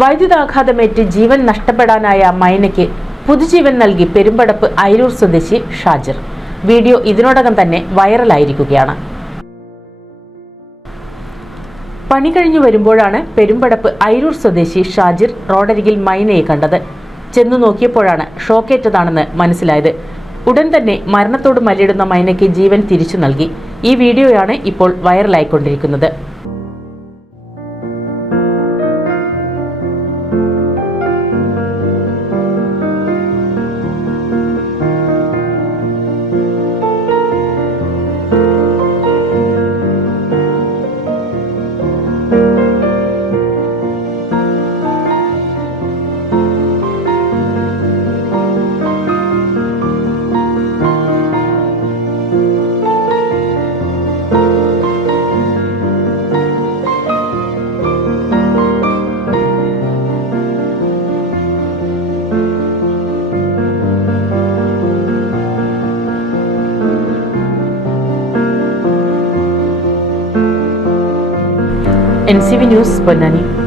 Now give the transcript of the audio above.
വൈദ്യുതാഘാതമേറ്റ് ജീവൻ നഷ്ടപ്പെടാനായ മൈനയ്ക്ക് പുതുജീവൻ നൽകി പെരുമ്പടപ്പ് അയിരൂർ സ്വദേശി ഷാജിർ. വീഡിയോ ഇതിനോടകം തന്നെ വൈറലായിരിക്കുകയാണ്. പണി കഴിഞ്ഞു വരുമ്പോഴാണ് പെരുമ്പടപ്പ് അയിരൂർ സ്വദേശി ഷാജിർ റോഡരികിൽ മൈനയെ കണ്ടത്. ചെന്നു നോക്കിയപ്പോഴാണ് ഷോക്കേറ്റതാണെന്ന് മനസ്സിലായത്. ഉടൻ തന്നെ മരണത്തോട് മല്ലിടുന്ന മൈനയ്ക്ക് ജീവൻ തിരിച്ചു നൽകി. ഈ വീഡിയോയാണ് ഇപ്പോൾ വൈറലായിക്കൊണ്ടിരിക്കുന്നത്. NCV News, Ponnani.